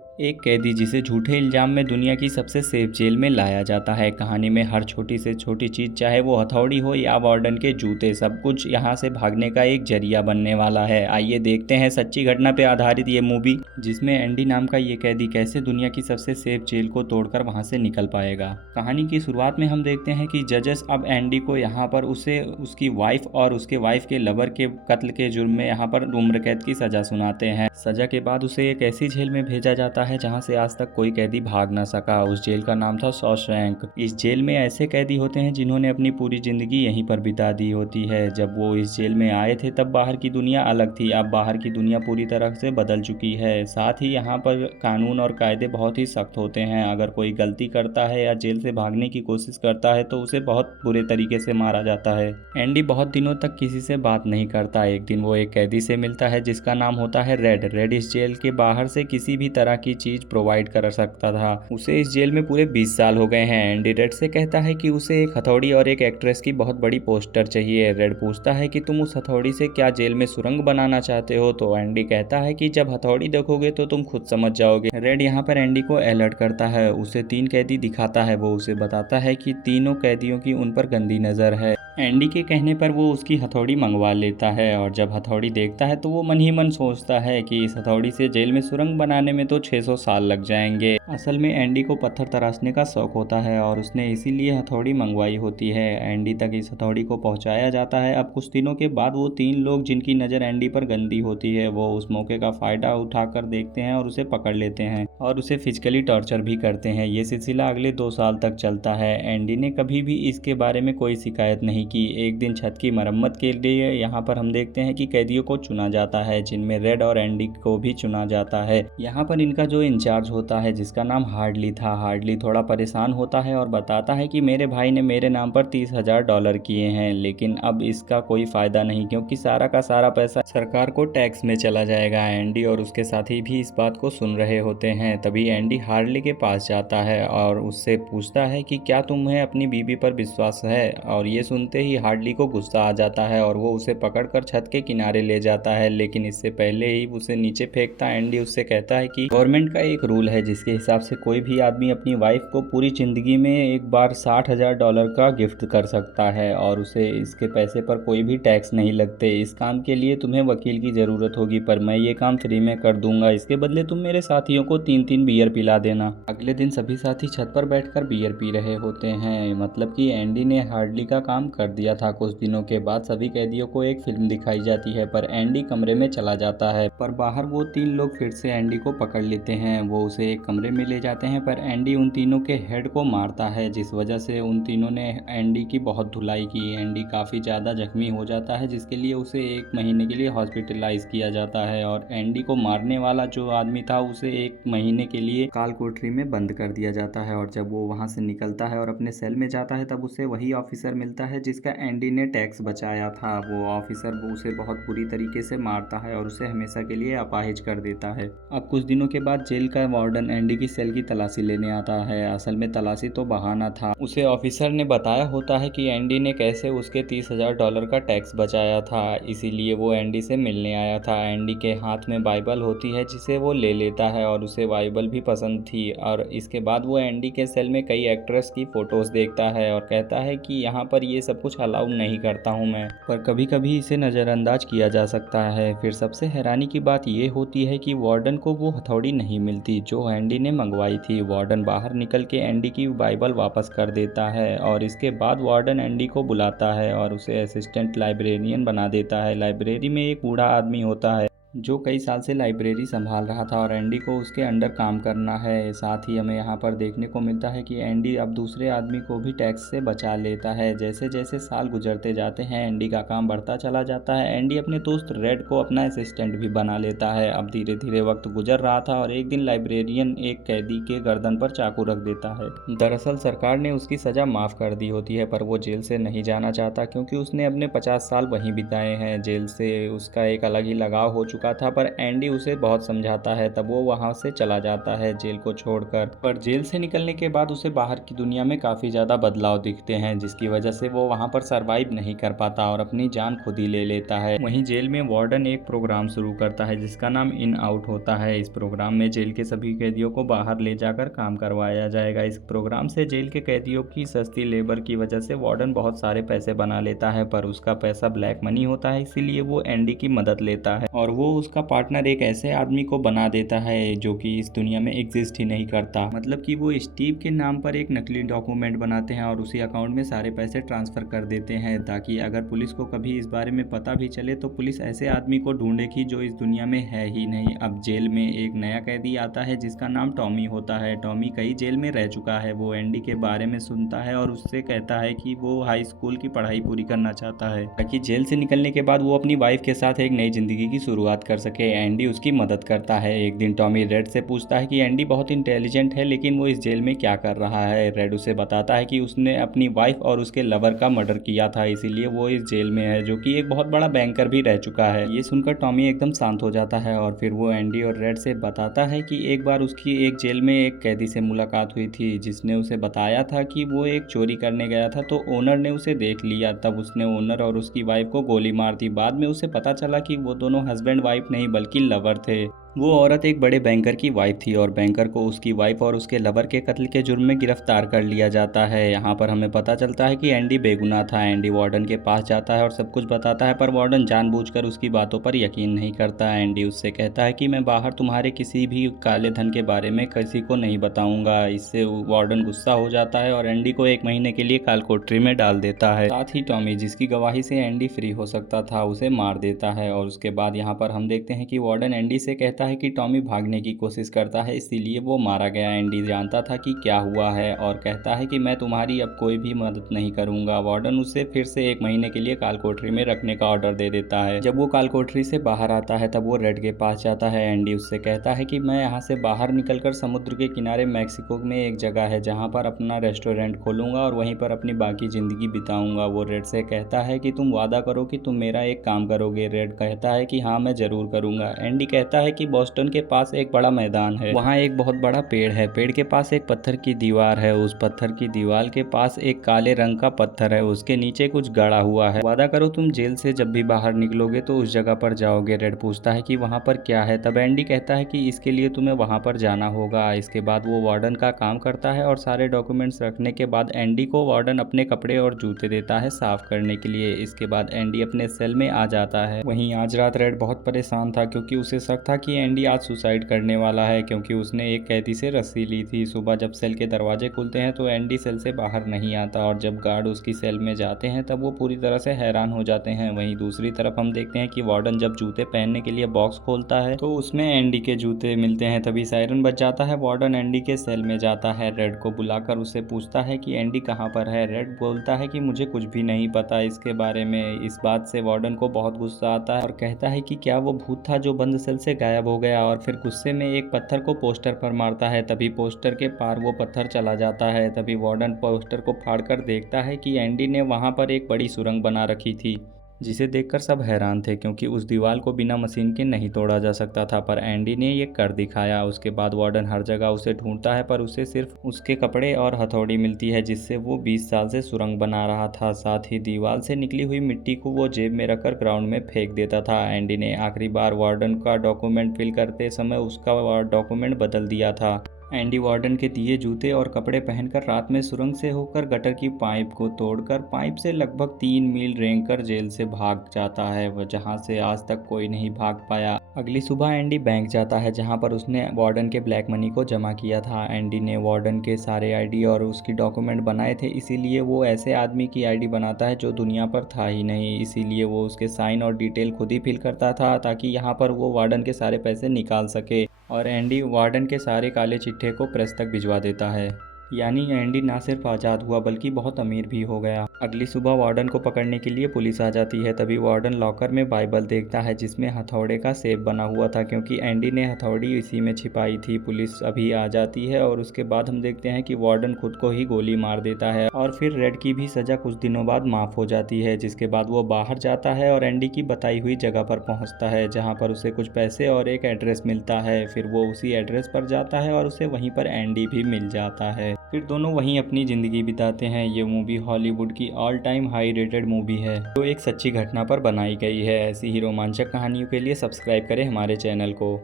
एक कैदी जिसे झूठे इल्जाम में दुनिया की सबसे सेफ जेल में लाया जाता है। कहानी में हर छोटी से छोटी चीज़, चाहे वो हथौड़ी हो या वार्डन के जूते, सब कुछ यहाँ से भागने का एक जरिया बनने वाला है। आइए देखते हैं सच्ची घटना पे आधारित ये मूवी, जिसमें एंडी नाम का ये कैदी कैसे दुनिया की सबसे सेफ जेल को तोड़कर वहाँ से निकल पाएगा। कहानी की शुरुआत में हम देखते हैं कि जजेस अब एंडी को यहाँ पर उसे उसकी वाइफ और उसके वाइफ के लवर के कत्ल के जुर्म में यहाँ पर उम्र कैद की सजा सुनाते हैं। सजा के बाद उसे एक ऐसी जेल में भेजा जाता है जहां से आज तक कोई कैदी भाग ना सका। उस जेल का नाम था शॉशैंक। इस जेल में ऐसे कैदी होते हैं जिन्होंने अपनी पूरी जिंदगी यहीं पर बिता दी होती है। जब वो इस जेल में आए थे तब बाहर की दुनिया अलग थी। अब बाहर की दुनिया पूरी तरह से बदल चुकी है। साथ ही यहाँ पर कानून और कायदे बहुत ही सख्त होते हैं। अगर कोई गलती करता है या जेल से भागने की कोशिश करता है तो उसे बहुत बुरे तरीके से मारा जाता है। एंडी बहुत दिनों तक किसी से बात नहीं करता। एक दिन वो एक कैदी से मिलता है जिसका नाम होता है रेड। रेड इस जेल के बाहर से किसी भी तरह की चीज प्रोवाइड कर सकता था। उसे इस जेल में पूरे 20 साल हो गए हैं। एंडी रेड से कहता है कि उसे एक हथौड़ी और एक एक्ट्रेस की बहुत बड़ी पोस्टर चाहिए। रेड पूछता है कि तुम उस हथौड़ी से क्या जेल में सुरंग बनाना चाहते हो? तो एंडी कहता है कि जब हथौड़ी देखोगे तो तुम खुद समझ जाओगे। रेड यहाँ पर एंडी को अलर्ट करता है, उसे 3 कैदी दिखाता है। वो उसे बताता है कि तीनों कैदियों की उन पर गंदी नजर है। एंडी के कहने पर वो उसकी हथौड़ी मंगवा लेता है और जब हथौड़ी देखता है तो वो मन ही मन सोचता है कि इस हथौड़ी से जेल में सुरंग बनाने में तो 600 साल लग जाएंगे। असल में एंडी को पत्थर तराशने का शौक होता है और उसने इसीलिए हथौड़ी मंगवाई होती है। एंडी तक इस हथौड़ी को पहुंचाया जाता है। अब कुछ दिनों के बाद वो 3 लोग जिनकी नज़र एंडी पर गंदी होती है, वो उस मौके का फायदा उठाकर देखते हैं और उसे पकड़ लेते हैं और उसे फिजिकली टॉर्चर भी करते हैं। ये सिलसिला अगले 2 साल तक चलता है। एंडी ने कभी भी इसके बारे में कोई शिकायत नहीं की। एक दिन छत की मरम्मत के लिए यहाँ पर हम देखते हैं कि कैदियों को चुना जाता है, जिनमें रेड और एंडी को भी चुना जाता है। यहाँ पर इनका जो इंचार्ज होता है, जिसका नाम हार्डली था, हार्डली थोड़ा परेशान होता है और बताता है कि मेरे भाई ने मेरे नाम पर $30,000 किए हैं, लेकिन अब इसका कोई फायदा नहीं क्योंकि सारा का सारा पैसा सरकार को टैक्स में चला जाएगा। एंडी और उसके साथी भी इस बात को सुन रहे होते हैं। तभी एंडी हार्डली के पास जाता है और उससे पूछता है कि क्या तुम्हें अपनी बीवी पर विश्वास है? और ये सुनते ही हार्डली को गुस्सा आ जाता है और वो उसे पकड़कर छत के किनारे ले जाता है, लेकिन इससे पहले ही उसे नीचे फेंकता एंडी उससे कहता है कि गवर्नमेंट का एक रूल है जिसके हिसाब से कोई भी आदमी अपनी वाइफ को पूरी जिंदगी में एक बार $60,000 का गिफ्ट कर सकता है और उसे इसके पैसे पर कोई भी टैक्स नहीं लगते। इस काम के लिए तुम्हें वकील की ज़रूरत होगी, पर मैं ये काम फ्री में कर दूंगा। इसके बदले तुम मेरे साथियों को 3-3 बियर पिला देना। अगले दिन सभी साथी छत पर बैठकर बियर पी रहे होते हैं। मतलब कि एंडी ने हार्डली का काम कर दिया था। कुछ दिनों के बाद सभी कैदियों को एक फिल्म दिखाई जाती है, पर एंडी कमरे में चला जाता है। पर बाहर वो 3 लोग फिर से एंडी को पकड़ लेते हैं। वो उसे एक कमरे में ले जाते हैं, पर एंडी उन तीनों के हेड को मारता है, जिस वजह से उन तीनों ने एंडी की बहुत धुलाई की। एंडी काफ़ी ज़्यादा जख्मी हो जाता है, जिसके लिए उसे 1 महीने के लिए हॉस्पिटलाइज किया जाता है और एंडी को मारने वाला जो आदमी था उसे 1 महीने के लिए काल कोठरी में बंद कर दिया जाता है। और जब वो वहाँ से निकलता है और अपने सेल में जाता है तब उसे वही ऑफिसर मिलता है जिसका एंडी ने टैक्स बचाया था। वो ऑफिसर उसे बहुत बुरी तरीके से मारता है और उसे हमेशा के लिए अपाहिज कर देता है। अब कुछ दिनों के बाद जेल का वार्डन एंडी की सेल की तलाशी लेने आता है। असल में तलाशी तो बहाना था। उसे ऑफिसर ने बताया होता है कि एंडी ने कैसे उसके $30,000 का टैक्स बचाया था, इसीलिए वो एंडी से मिलने आया था। एंडी के हाथ में बाइबल होती है जिसे वो ले लेता है और उसे बाइबल भी पसंद थी। और इसके बाद वो एंडी के सेल में कई एक्ट्रेस की फोटोज देखता है और कहता है कि यहाँ पर ये सब कुछ अलाउ नहीं करता हूँ मैं, पर कभी कभी इसे नज़रअंदाज किया जा सकता है। फिर सबसे हैरानी की बात ये होती है कि वार्डन को वो हथौड़ी नहीं मिलती जो एंडी ने मंगवाई थी। वार्डन बाहर निकल के एंडी की बाइबल वापस कर देता है और इसके बाद वार्डन एंडी को बुलाता है और उसे असिस्टेंट लाइब्रेरियन बना देता है। लाइब्रेरी में एक बूढ़ा आदमी होता है जो कई साल से लाइब्रेरी संभाल रहा था और एंडी को उसके अंडर काम करना है। साथ ही हमें यहाँ पर देखने को मिलता है कि एंडी अब दूसरे आदमी को भी टैक्स से बचा लेता है। जैसे जैसे साल गुजरते जाते हैं एंडी का काम बढ़ता चला जाता है। एंडी अपने दोस्त रेड को अपना असिस्टेंट भी बना लेता है। अब धीरे धीरे वक्त गुजर रहा था और एक दिन लाइब्रेरियन एक कैदी के गर्दन पर चाकू रख देता है। दरअसल सरकार ने उसकी सज़ा माफ़ कर दी होती है, पर वो जेल से नहीं जाना चाहता क्योंकि उसने अपने 50 साल वहीं बिताए हैं। जेल से उसका एक अलग ही लगाव हो चुका चुका था, पर एंडी उसे बहुत समझाता है। तब वो वहाँ से चला जाता है जेल को छोड़कर। पर जेल से निकलने के बाद उसे बाहर की दुनिया में काफ़ी ज़्यादा बदलाव दिखते हैं, जिसकी वजह से वो वहाँ पर सरवाइव नहीं कर पाता और अपनी जान खुद ही ले लेता है। वहीं जेल में वार्डन एक प्रोग्राम शुरू करता है जिसका नाम इन आउट होता है। इस प्रोग्राम में जेल के सभी कैदियों को बाहर ले जाकर काम करवाया जाएगा। इस प्रोग्राम से जेल के कैदियों की सस्ती लेबर की वजह से वार्डन बहुत सारे पैसे बना लेता है, पर उसका पैसा ब्लैक मनी होता है, इसीलिए वो एंडी की मदद लेता है और वो उसका पार्टनर एक ऐसे आदमी को बना देता है जो कि इस दुनिया में एग्जिस्ट ही नहीं करता। मतलब कि वो स्टीव के नाम पर एक नकली डॉक्यूमेंट बनाते हैं और उसी अकाउंट में सारे पैसे ट्रांसफर कर देते हैं, ताकि अगर पुलिस को कभी इस बारे में पता भी चले तो पुलिस ऐसे आदमी को ढूंढेगी जो इस दुनिया में है ही नहीं। अब जेल में एक नया कैदी आता है जिसका नाम टॉमी होता है। टॉमी कई जेल में रह चुका है। वो एंडी के बारे में सुनता है और उससे कहता है कि वो हाई स्कूल की पढ़ाई पूरी करना चाहता है ताकि जेल से निकलने के बाद वो अपनी वाइफ के साथ एक नई जिंदगी की शुरुआत कर सके। एंडी उसकी मदद करता है। एक दिन टॉमी रेड से पूछता है कि एंडी बहुत इंटेलिजेंट है, लेकिन वो इस जेल में क्या कर रहा है। रेड उसे बताता है कि उसने अपनी वाइफ और उसके लवर का मर्डर किया था, इसीलिए वो इस जेल में है, जो कि एक बहुत बड़ा बैंकर भी रह चुका है। ये सुनकर टॉमी एकदम शांत हो जाता है और फिर वो एंडी और रेड से बताता है कि एक बार उसकी एक जेल में एक कैदी से मुलाकात हुई थी जिसने उसे बताया था कि वो एक चोरी करने गया था, तो ओनर ने उसे देख लिया। तब उसने ओनर और उसकी वाइफ को गोली मार दी। बाद में उसे पता चला कि वो दोनों हस्बैंड वाइफ नहीं बल्कि लवर थे। वो औरत एक बड़े बैंकर की वाइफ थी और बैंकर को उसकी वाइफ और उसके लवर के कत्ल के जुर्म में गिरफ्तार कर लिया जाता है। यहाँ पर हमें पता चलता है कि एंडी बेगुनाह था। एंडी वार्डन के पास जाता है और सब कुछ बताता है, पर वार्डन जानबूझकर उसकी बातों पर यकीन नहीं करता। एंडी उससे कहता है कि मैं बाहर तुम्हारे किसी भी काले धन के बारे में किसी को नहीं बताऊंगा। इससे वार्डन गुस्सा हो जाता है और एंडी को 1 महीने के लिए कालकोठरी में डाल देता है। साथ ही टॉमी, जिसकी गवाही से एंडी फ्री हो सकता था, उसे मार देता है। और उसके बाद यहाँ पर हम देखते हैं कि वार्डन एंडी से कहता है कि टॉमी भागने की कोशिश करता है, इसीलिए वो मारा गया। एंडी जानता था कि क्या हुआ है और कहता है कि मैं तुम्हारी अब कोई भी मदद नहीं करूंगा। वार्डन उसे फिर से 1 महीने के लिए कालकोठरी में रखने का ऑर्डर दे देता है। जब वो कालकोठरी से बाहर आता है तब वो रेड के पास जाता है। एंडी उससे कहता है कि मैं यहाँ से बाहर निकलकर समुद्र के किनारे मैक्सिको में एक जगह है जहाँ पर अपना रेस्टोरेंट खोलूंगा और वहीं पर अपनी बाकी जिंदगी बिताऊंगा। वो रेड से कहता है कि तुम वादा करो कि तुम मेरा एक काम करोगे। रेड कहता है कि हाँ, मैं जरूर करूंगा। एंडी कहता है कि बॉस्टन के पास एक बड़ा मैदान है, वहाँ एक बहुत बड़ा पेड़ है। पेड़ के पास एक पत्थर की दीवार है। उस पत्थर की दीवार के पास एक काले रंग का पत्थर है, उसके नीचे कुछ गड़ा हुआ है। वादा करो तुम जेल से जब भी बाहर निकलोगे तो उस जगह पर जाओगे। रेड पूछता है कि वहाँ पर क्या है। तब एंडी कहता है कि इसके लिए तुम्हें वहाँ पर जाना होगा। इसके बाद वो वार्डन का काम करता है और सारे डॉक्यूमेंट्स रखने के बाद एंडी को वार्डन अपने कपड़े और जूते देता है साफ करने के लिए। इसके बाद एंडी अपने सेल में आ जाता है। वहीं आज रात रेड बहुत परेशान था क्योंकि उसे शक था कि एंडी आज सुसाइड करने वाला है, क्योंकि उसने एक कैदी से रस्सी ली थी। सुबह जब सेल के दरवाजे खुलते हैं तो एंडी सेल से बाहर नहीं आता और जब गार्ड उसकी सेल में जाते हैं तब वो पूरी तरह से हैरान हो जाते हैं। वहीं दूसरी तरफ हम देखते हैं कि वार्डन जब जूते पहनने के लिए बॉक्स खोलता है तो उसमें एंडी के जूते मिलते हैं। तभी सायरन बज जाता है। वार्डन एंडी के सेल में जाता है। रेड को बुलाकर उससे पूछता है कि एंडी कहाँ पर है। रेड बोलता है कि मुझे कुछ भी नहीं पता इसके बारे में। इस बात से वार्डन को बहुत गुस्सा आता है और कहता है कि क्या वो भूत था जो बंद सेल से गायब हो गया, और फिर गुस्से में एक पत्थर को पोस्टर पर मारता है। तभी पोस्टर के पार वो पत्थर चला जाता है। तभी वार्डन पोस्टर को फाड़कर देखता है कि एंडी ने वहां पर एक बड़ी सुरंग बना रखी थी, जिसे देखकर सब हैरान थे क्योंकि उस दीवार को बिना मशीन के नहीं तोड़ा जा सकता था, पर एंडी ने ये कर दिखाया। उसके बाद वार्डन हर जगह उसे ढूंढता है पर उसे सिर्फ उसके कपड़े और हथौड़ी मिलती है जिससे वो 20 साल से सुरंग बना रहा था। साथ ही दीवार से निकली हुई मिट्टी को वो जेब में रखकर ग्राउंड में फेंक देता था। एंडी ने आखिरी बार वार्डन का डॉक्यूमेंट फिल करते समय उसका डॉक्यूमेंट बदल दिया था। एंडी वार्डन के दिए जूते और कपड़े पहनकर रात में सुरंग से होकर गटर की पाइप को तोड़कर पाइप से लगभग 3 मील रेंगकर जेल से भाग जाता है, वह जहां से आज तक कोई नहीं भाग पाया। अगली सुबह एंडी बैंक जाता है जहां पर उसने वार्डन के ब्लैक मनी को जमा किया था। एंडी ने वार्डन के सारे आईडी और उसकी डॉक्यूमेंट बनाए थे, इसीलिए वो ऐसे आदमी की आईडी बनाता है जो दुनिया पर था ही नहीं। इसीलिए वो उसके साइन और डिटेल खुद ही फिल करता था ताकि यहाँ पर वो वार्डन के सारे पैसे निकाल सके। और एंडी वार्डन के सारे काले चिट्ठे को प्रेस तक भिजवा देता है। यानी एंडी ना सिर्फ आज़ाद हुआ बल्कि बहुत अमीर भी हो गया। अगली सुबह वार्डन को पकड़ने के लिए पुलिस आ जाती है। तभी वार्डन लॉकर में बाइबल देखता है जिसमें हथौड़े का सेप बना हुआ था, क्योंकि एंडी ने हथौड़ी इसी में छिपाई थी। पुलिस अभी आ जाती है और उसके बाद हम देखते हैं कि वार्डन खुद को ही गोली मार देता है और फिर रेड की भी सज़ा कुछ दिनों बाद माफ़ हो जाती है, जिसके बाद वो बाहर जाता है और एंडी की बताई हुई जगह पर पहुंचता है जहां पर उसे कुछ पैसे और एक एड्रेस मिलता है। फिर वो उसी एड्रेस पर जाता है और उसे वहीं पर एंडी भी मिल जाता है। फिर दोनों वहीं अपनी ज़िंदगी बिताते हैं। ये मूवी हॉलीवुड की all time high rated movie है जो एक सच्ची घटना पर बनाई गई है। ऐसी ही रोमांचक कहानियों के लिए सब्सक्राइब करें हमारे चैनल को।